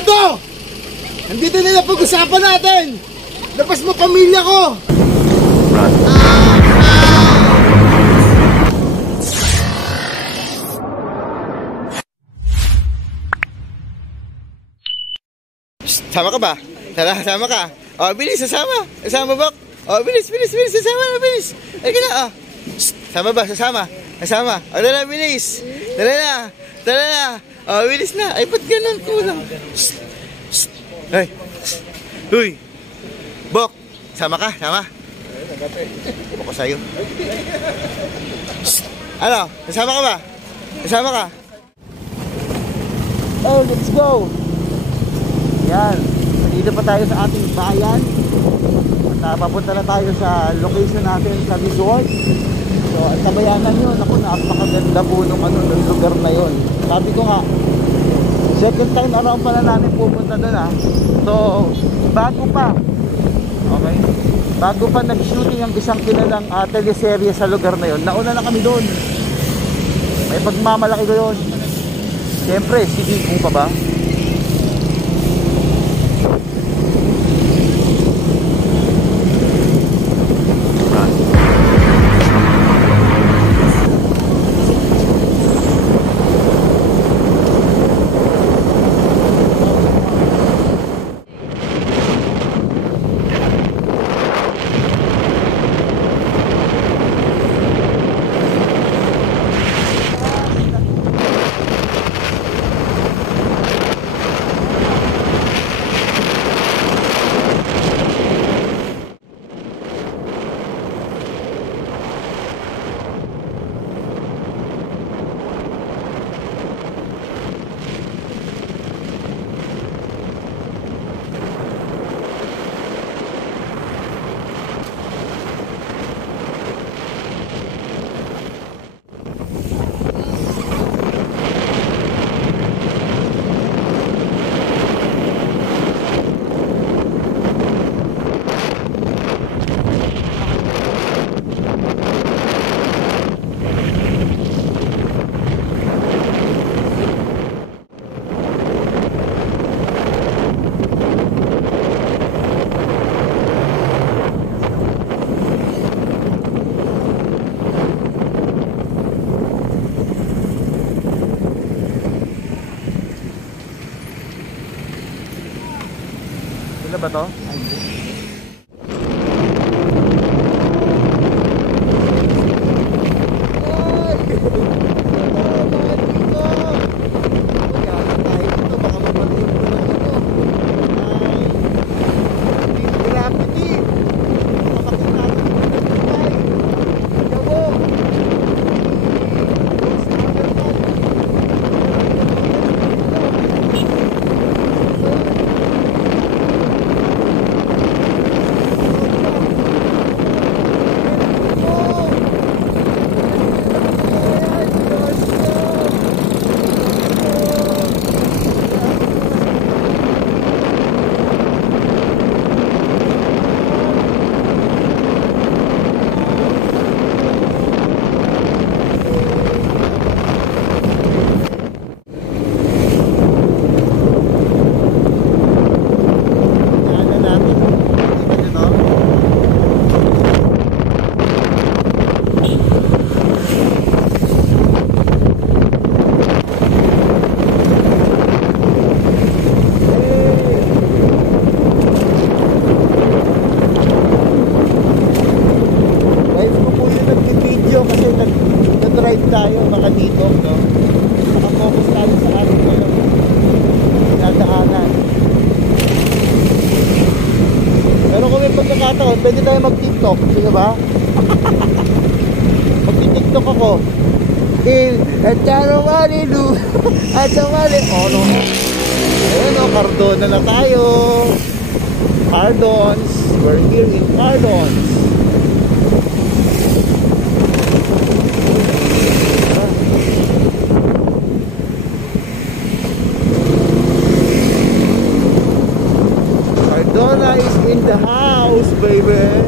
Cardo! Nandito na pag-usapan natin! Labas mo pamilya ko! Sama ka ba? Tara, sama ka. O, bilis, sasama. Sasama ba? O, bilis, sasama na, bilis. Ay, ka na, o. Sama ba? Sasama. Sasama. O, tara, bilis. Tara na. O, bilis na. Ay, ba't ganun kulang? Ay. Uy. Bok, sama ka, sama. Bok ko sa'yo. Ano? Sasama ka ba? Sasama ka? Oh, let's go. Yan, dito pa tayo sa ating bayan. At papunta na tayo sa location natin sa resort. So, ang tabayanan yun, ako, napakaganda po nung lugar na yun. Sabi ko nga, second time around pala namin pupunta doon ha. So, bago pa, okay, bago pa nag-shooting ang isang kilalang teleserye sa lugar na yun, nauna na kami doon. May pagmamalaki ko yun. Siyempre, si Digo pa ba? Sila ba to? Tayo baka dito, no? Naka-focus tayo sa ating dadaanan. Pero kung may pagkakataon, pwede tayo mag-TikTok, sige ba? Mag-TikTok ako. At charomali lu, at charomali, oh no. Ayun o, Cardona na tayo. Cardons, we're here in Cardons. Cardona is in the house, baby.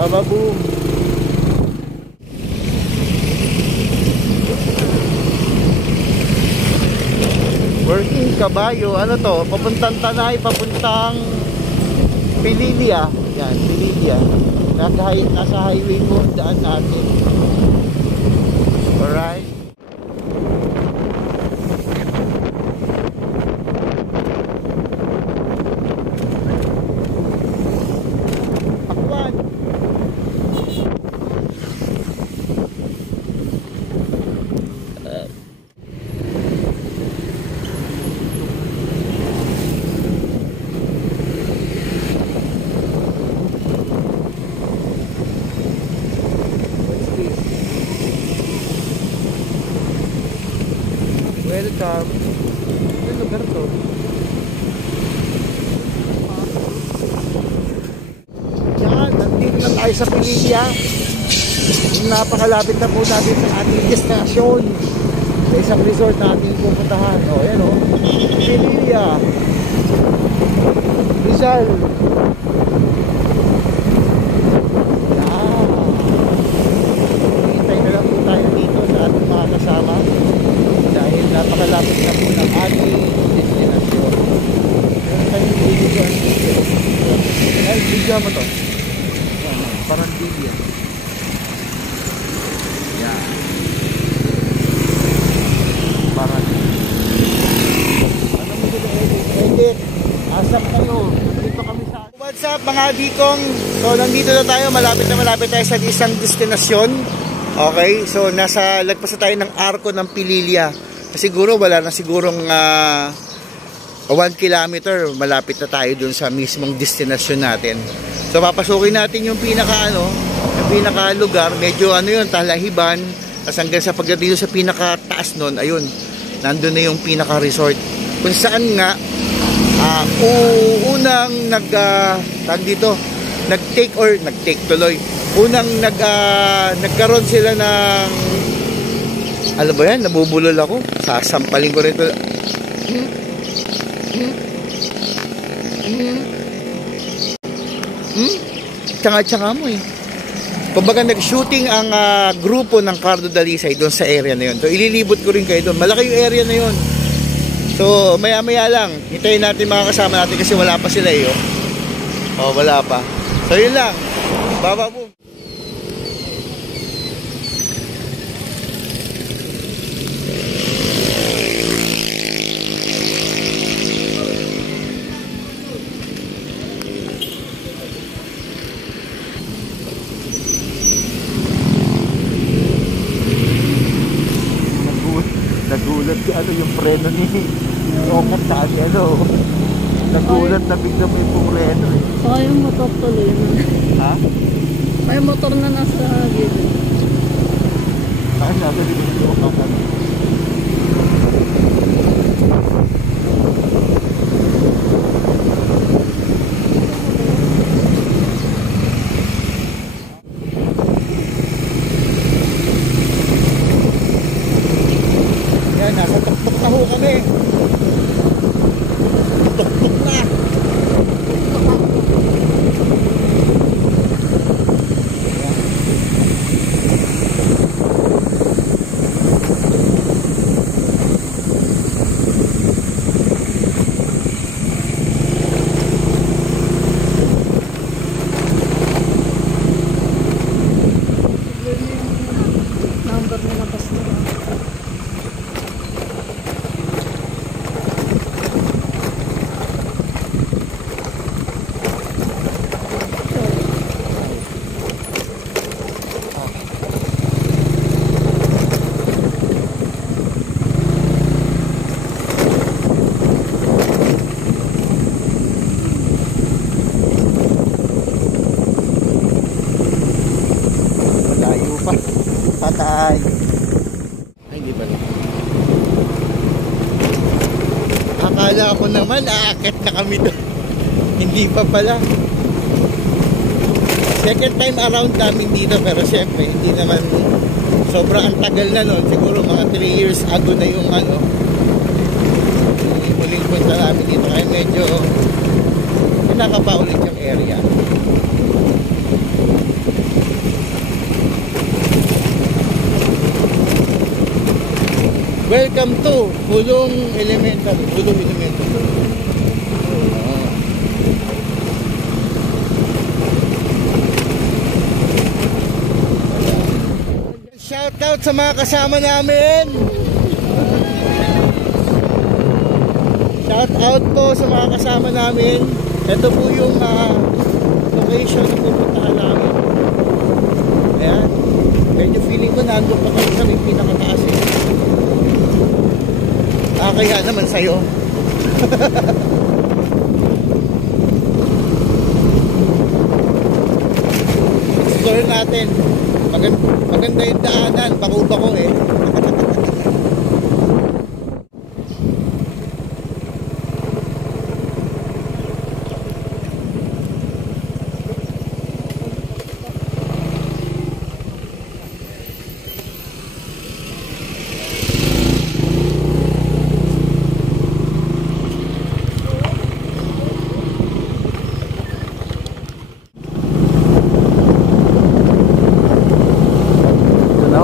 Baba boom. Working kabayo. Ano to? Papuntang Tanay, papuntang Pililia. Yan, Pililia. Nasa highway mo daan natin. Alright. Pakwan. Welcome. Ano lugar to? Yan, nandito na tayo sa Pililia. Napakalapit na po natin sa ating destinasyon. Sa isang resort natin pupuntahan. O, yan o. Pililia. Rizal. Hintay na lang po tayo dito sa ating mga kasama. Dahil napakalapit na po ng ating destinasyon. Meron tayong video dito. Ay, video mo to. Parang video. Yan. Parang. Ano mo dito, edit? Asap kayo. Dito kami sa... What's up mga dikong? So, nandito na tayo. Malapit tayo sa isang destinasyon. Okay, so lagpas na tayo ng arko ng Pililia. Siguro wala na sigurong 1 kilometer, malapit na tayo dun sa mismong destinasyon natin. So papasukin natin yung pinaka lugar, medyo yun, Talahiban. Tapos hanggang sa pagdating sa pinaka taas nun, ayun, nandun na yung pinaka resort. Kung saan nga unang nag-take tuloy. Unang nagkaroon sila ng, alam ba yan, nabubulol ako, sasampalin ko rito. Tsanga-tsanga mo eh. Kumbaga nag-shooting ang grupo ng Cardo Dalisay doon sa area na yun. So ililibot ko rin kayo doon. Malaki yung area na yun. So maya-maya lang, hintayin natin mga kasama natin kasi wala pa sila eh. Oh, wala pa. So yun lang. Baba boom. Nagulat si yung preno ni Okat sa nagulat na bigla may preno eh. Saka yung motor tuloy na. Ha? May motor na nasa gilid. Saan nasa gilid si Okat? Nasa tuktok na ho kami. Tuktok na. Number nila basta. Patay. Ay, hindi pala. Akala ko naman aakit na kami doon. Hindi pa pala. Second time around namin dito, pero syempre hindi naman sobrang ang tagal na nun. Siguro mga 3 years ago na yung yung huling punta namin dito. Kaya medyo pinakapaulit yung area. Welcome to Pulong Elementary. Pulong Elementary. Shout out sa mga kasama namin. Shout out po sa mga kasama namin. Ito po yung location na pupuntahan namin. Ayan. Medyo feeling ko nandun pa kami sa may pinakataas eh. Kaya naman sa'yo. Explore natin. Maganda yung daanan. Bako-bako eh.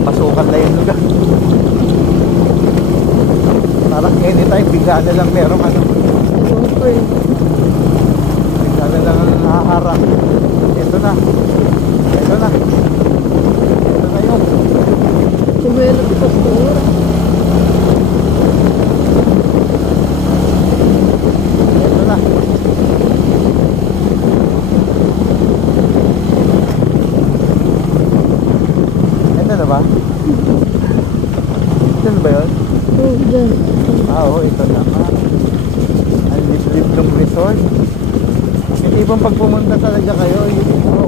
Pasukan na yung lugar. Parang anytime bigla na lang merong ano. Bigla na lang nakaharang. Ito na. Ito na. Ito na yun. Sumelo ko sa ora. Ito na. Ito na ba? Ito na ba yun? Oo, dyan. Oo, ito na. Ang liblib ng resort. Hindi bang pag pumunta talaga kayo, ito na.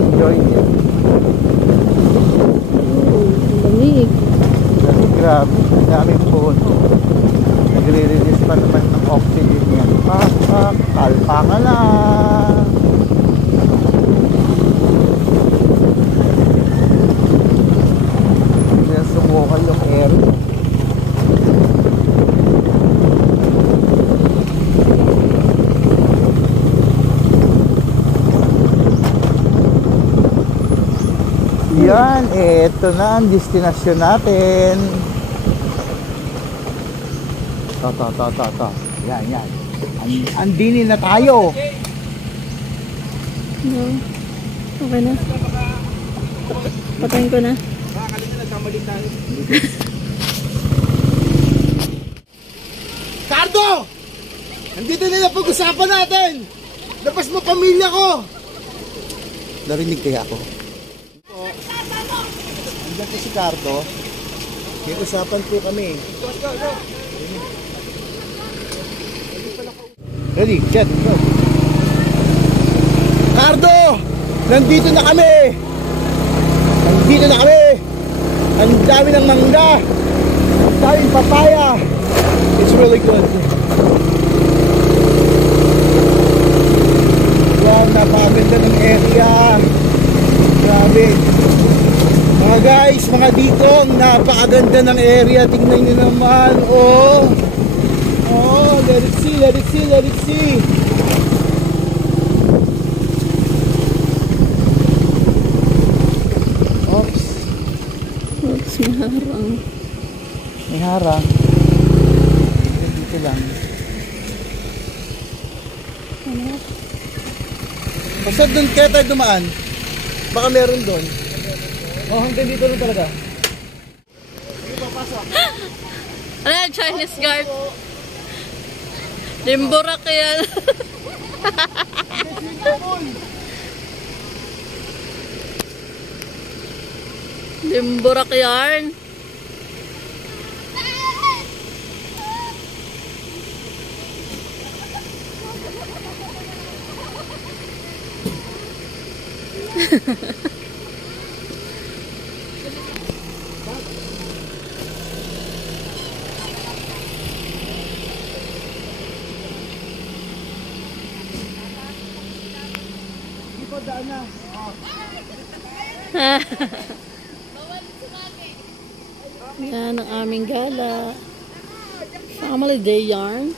Enjoy niya. Oo, lamig. Kasi grabe, ang daming puno. Nagre-release pa naman ng oxygen yan. Kalpa ka lang. Sumukal yung air. Yan, eto na ang destinasyon natin. To. Yan. Andinin na tayo. No. Okay na. Patayin ko na. Cardo! Nandito na yung pag-usapan natin! Labas mo pamilya ko! Narinig kaya ako? Andiyan po si Cardo. May usapan po kami. Ready, get, go! Cardo! Nandito na kami! Nandito na kami! Ang dami ng mangga! Ang daming papaya! It's really good. Yan, napakaganda ng area. Grabe. Mga guys, mga dito, napakaganda ng area. Tingnan nyo naman. Oh, let it see. Oops. Oops, may harang. May harang. Dito lang. Ano? Basta doon kaya tayo dumaan. Baka meron doon. Oh, hanggang dito lang talaga. Ano yan? Chinese guard? Limburak yan. Limburak yarn. Yan ang aming gala. Family day yarn.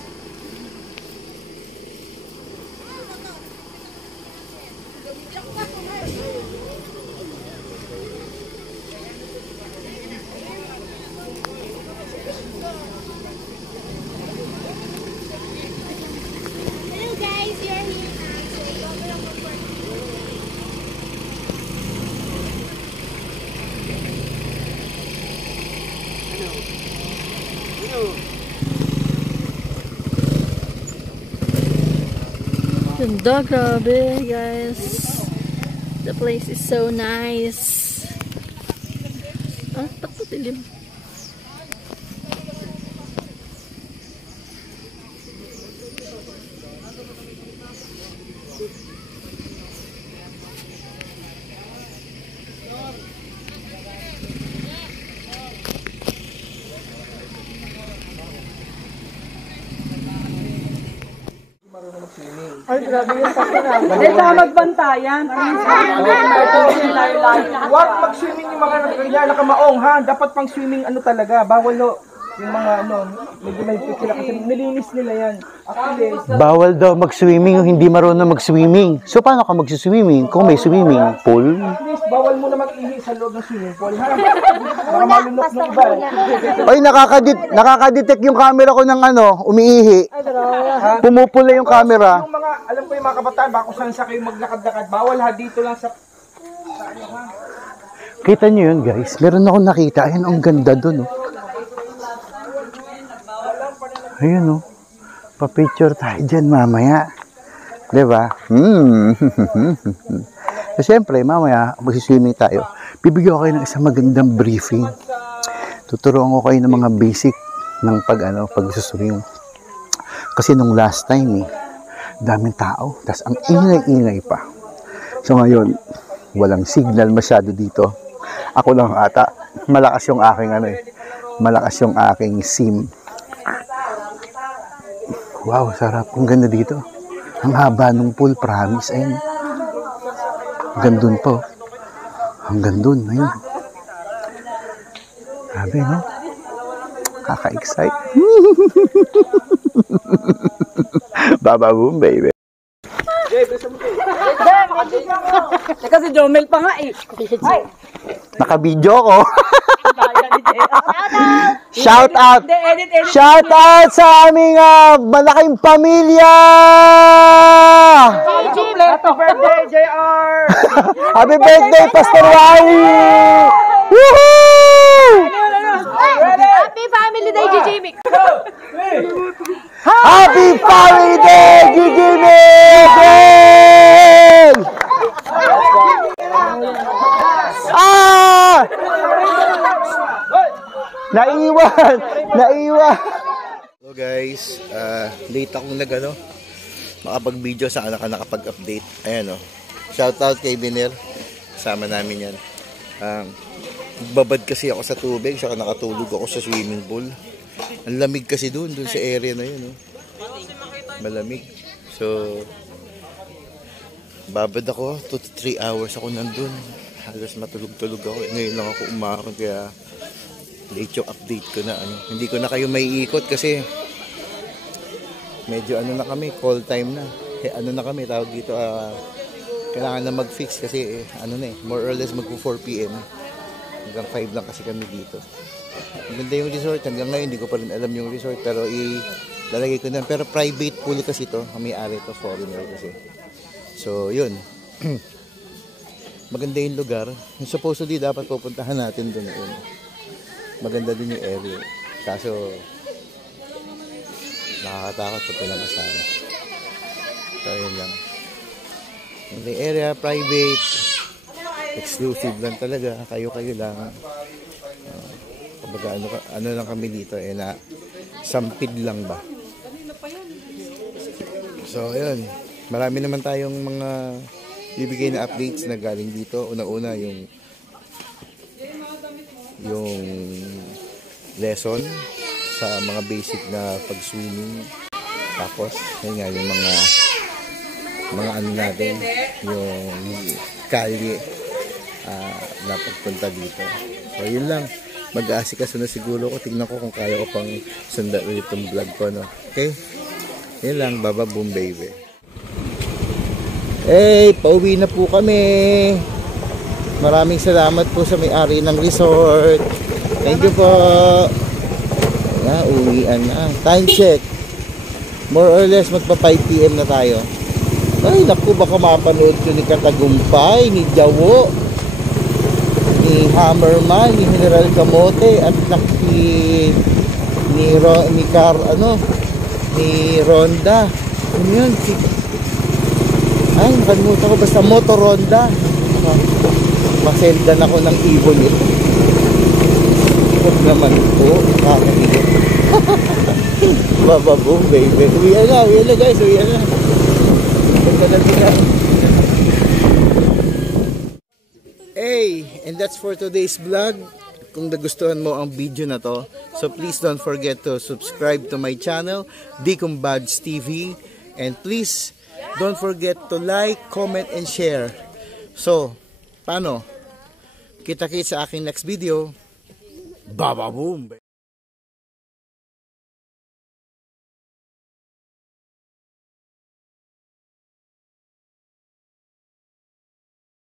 Ganda, grabe, guys. The place is so nice. Ah, ba't madilim? Ay, grabe yung sakura. Kaya magbantayan. Huwag mag-swimming yung mga nakamaong ha. Dapat pang swimming ano talaga. Bawal no. Yung mga ano, medyo may sila kasi nilinis nila yan. Actually, Bawal daw mag-swimming yung hindi marunong mag-swimming. So, paano ka mag-swimming kung may swimming pool? please, bawal mo na mag-ihi sa loob ng swimming pool ha. Baka malunok ng iba. Ay, nakaka-detect yung camera ko ng umiihi. Pumupula yung camera. Yung mga, alam ko yung mga kabataan, baka kung saan sa kayo maglakad-lakad, bawal ha dito lang sa Kita nyo yun, guys. Meron akong nakita. Ayun, ang ganda dun, oh. Ayun, oh. Pa-picture tayo dyan mamaya. Diba? So, siyempre, mamaya, magsiswimming tayo. Bibigyan ko kayo ng isang magandang briefing. Tuturuan ko kayo ng mga basic ng pag-swim. Kasi nung last time, daming tao. Tapos, ang ingay-ingay pa. So, ngayon, walang signal masyado dito. Ako lang ata. Malakas yung aking malakas yung aking SIM. Wow, sarap. Ang ganda dito. Ang haba ng pool, promise. Ayun. Hanggang dun po. Hanggang dun. Ayun. Grabe, no? Kaka-excite. Baba boom, baby. Teka, si Jomel pa nga eh. Naka-video ko. Shout out! Edit. Shout out sa aming malaking pamilya! Happy birthday, JR! Happy birthday, Pastor Wally! Woohoo! Happy Family Day, Gigi Mix! Happy Family Day, Gigi Miguel! Ah! Naiwan! Hello guys, late akong makapag-video sa nakapag-update. Ayan shout out kay Biner. Kasama namin yan. Babad kasi ako sa tubig, saka nakatulog ako sa swimming pool. Ang lamig kasi dun sa area na yun. Malamig. So, babad ako, 2 to 3 hours ako nandun. Halos matulog-tulog ako. Ngayon lang ako umakon, kaya late yung update ko na. Hindi ko na kayo may ikot kasi medyo na kami, call time na. Na kami, tawag dito, kailangan na mag-fix kasi more or less mag-4 PM. Hanggang 5 lang kasi kami dito. Maganda yung resort. Hanggang ngayon, hindi ko pa rin alam yung resort. Pero ilalagay ko na. Pero private pool kasi to. May-ari to, foreigner kasi. So, yun. Maganda yung lugar. Supposedly, dapat pupuntahan natin doon. Maganda din yung area. Kaso, nakakatakot pag walang kasama. So, yun lang. Maganda yung area, private. Exclusive lang talaga. Kayo-kayo lang. Kumbaga, ano lang kami dito, na sampid lang ba. So, ayun. Marami naman tayong mga bibigay na updates na galing dito. Una-una, yung lesson sa mga basic na pag-swimming. Tapos, yun nga, yung mga natin, yung kalye na pagpunta dito. So, yun lang. Mag-aasikaso na siguro ko. Tignan ko kung kaya ko pang sundan ulit itong vlog ko, Okay? Yun lang. Baba boom, baby. Hey, pauwi na po kami. Maraming salamat po sa may-ari ng resort. Thank you po. Uwian na. Time check. More or less magpa 5 PM na tayo. Ay, naku, baka mapanood ko ni Katagumpay, ni Jawo, ni Hammerman, ni General Kamote, at ni ni Ronda. Ano yun? Ay, nakalimutan ko. Basta Motor Ronda. Maseldan ako ng ibon ito. Huwag naman po. Nakakahiyo. Bababoom, baby. Uwian na guys. Uwian na. Ganda na nila. Hey, and that's for today's vlog. Kung nagustuhan mo ang video na to, so please don't forget to subscribe to my channel, Dicumbads TV, and please don't forget to like, comment, and share. So, paano? Kita-kits sa aking next video. Bababoom!